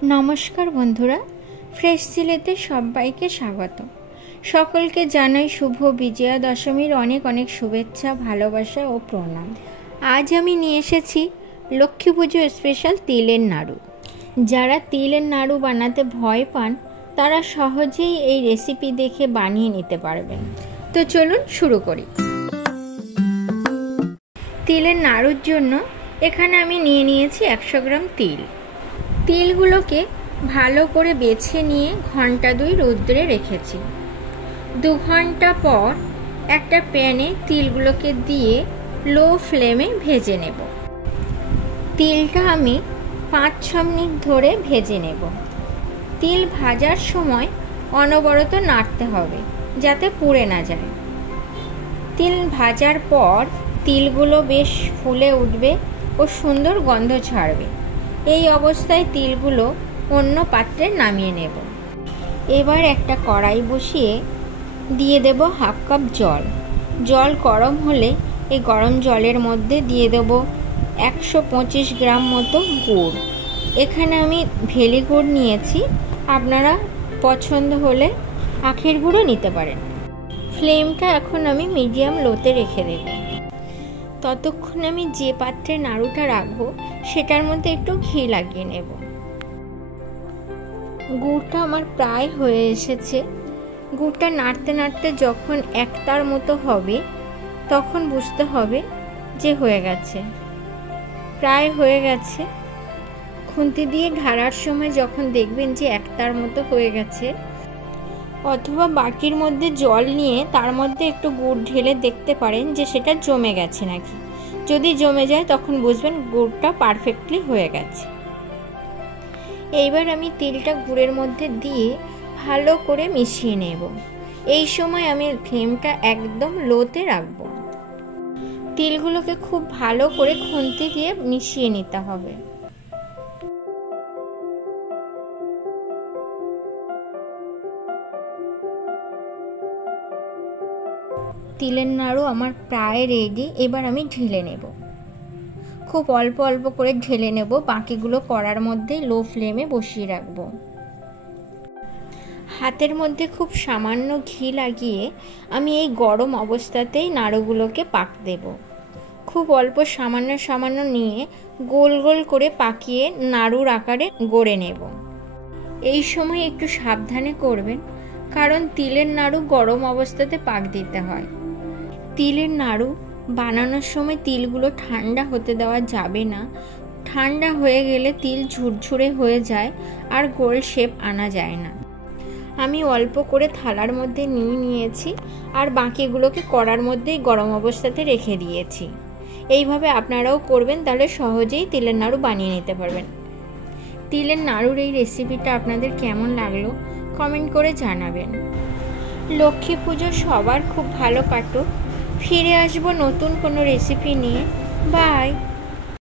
नमस्कार बंधुरा फ्रेश सिलेते सबाइके स्वागत। सकलके जानाई शुभ विजया दशमीर अनेक अनेक शुभेच्छा भालोबासा और प्रणाम। आज आमी निये एसेछि लक्ष्मी पुजो स्पेशल तिलेर नाड़ू। जारा तिलेर नाड़ू बानाते भय पान तारा सहजेई एई रेसिपि देखे बानिये निते पारबेन। तो चलुन शुरू करी। तिलेर नाड़ुर जोन्नो एखाने आमी निये नियेछि 100 ग्राम तिल। तिलगुलोके भालो करे बेছে নিয়ে ঘন্টা 2 রোদ্রে রেখেছি। 2 ঘন্টা পর একটা প্যানে তিলগুলোকে দিয়ে লো ফ্লেমে ভেজে নেব। তিলটা আমি 5-6 মিনিট ধরে ভেজে নেব। তিল ভাজার সময় অনবরত নাড়তে হবে যাতে পুড়ে না যায়। তিল ভাজার পর তিলগুলো বেশ ফুলে উঠবে ও সুন্দর গন্ধ ছাড়বে। এই অবস্থায় তিলগুলো অন্য পাত্রে নামিয়ে নেব। এবার একটা কড়াই বসিয়ে দিয়ে দেব হাফ কাপ জল। জল গরম হলে এই গরম জলের মধ্যে দিয়ে দেব 125 গ্রাম মতো গুড়। এখানে আমি ভেলি গুড় নিয়েছি, আপনারা পছন্দ হলে আখের গুড়ও নিতে পারেন। ফ্লেমটা এখন আমি মিডিয়াম লোতে রেখে দেব। ততক্ষণ আমি যে পাত্রে নাড়ুটা রাখবো সেটার মধ্যে একটু ঘি লাগিয়ে নেব। গুড়টা আমার প্রায় হয়ে এসেছে। গুড়টা নাড়তে নাড়তে যখন একতার মতো হবে তখন বুঝতে হবে যে হয়ে গেছে, প্রায় হয়ে গেছে। খুন্তি দিয়ে ঢালার সময় যখন দেখবেন যে একতার মতো হয়ে গেছে, অথবা বাটির মধ্যে জল নিয়ে তার মধ্যে একটু গুড় ঢেলে দেখতে পারেন যে সেটা জমে গেছে নাকি। যদি জমে যায় তখন বুঝবেন গুড়টা পারফেক্টলি হয়ে গেছে। এইবার আমি তিলটা গুড়ের মধ্যে দিয়ে ভালো করে মিশিয়ে নেব। এই সময় আমি ফ্লেমটা একদম লোতে রাখবো। তিলগুলোকে খুব ভালো করে খুন্তি দিয়ে মিশিয়ে নিতে হবে। তিলের নাড়ু আমার প্রায় রেডি। এবার আমি ঢেলে নেব। খুব অল্প অল্প করে ঢেলে নেব। বাকিগুলো কড়ার মধ্যে লো ফ্লেমে বসিয়ে রাখবো। হাতের মধ্যে খুব সামান্য ঘি লাগিয়ে আমি এই গরম অবস্থাতেই নাড়ুগুলোকে পাক দেব। খুব অল্প সামান্য সামান্য নিয়ে গোল গোল করে পাকিয়ে নাড়ুর আকারে গড়ে নেব। এই সময় একটু সাবধানে করবেন, কারণ তিলের নাড়ু গরম অবস্থাতে পাক দিতে হয়। তিলের নাড়ু বানানোর সময় তিলগুলো ঠান্ডা হতে দেওয়া যাবে না। ঠান্ডা হয়ে গেলে তিল ঝুরঝুরে হয়ে যায় আর গোল শেপ আনা যায় না। আমি অল্প করে থালার মধ্যে নিয়েছি আর বাকিগুলোকে কড়ার মধ্যেই গরম অবস্থাতে রেখে দিয়েছি। এইভাবে আপনারাও করবেন, তাহলে সহজেই তিলের নাড়ু বানিয়ে নিতে পারবেন। তিলের নাড়ুর এই রেসিপিটা আপনাদের কেমন লাগলো কমেন্ট করে জানাবেন। লক্ষ্মী পুজো সবার খুব ভালো কাটুক। ফিরে আসবো নতুন কোনো রেসিপি নিয়ে। বাই।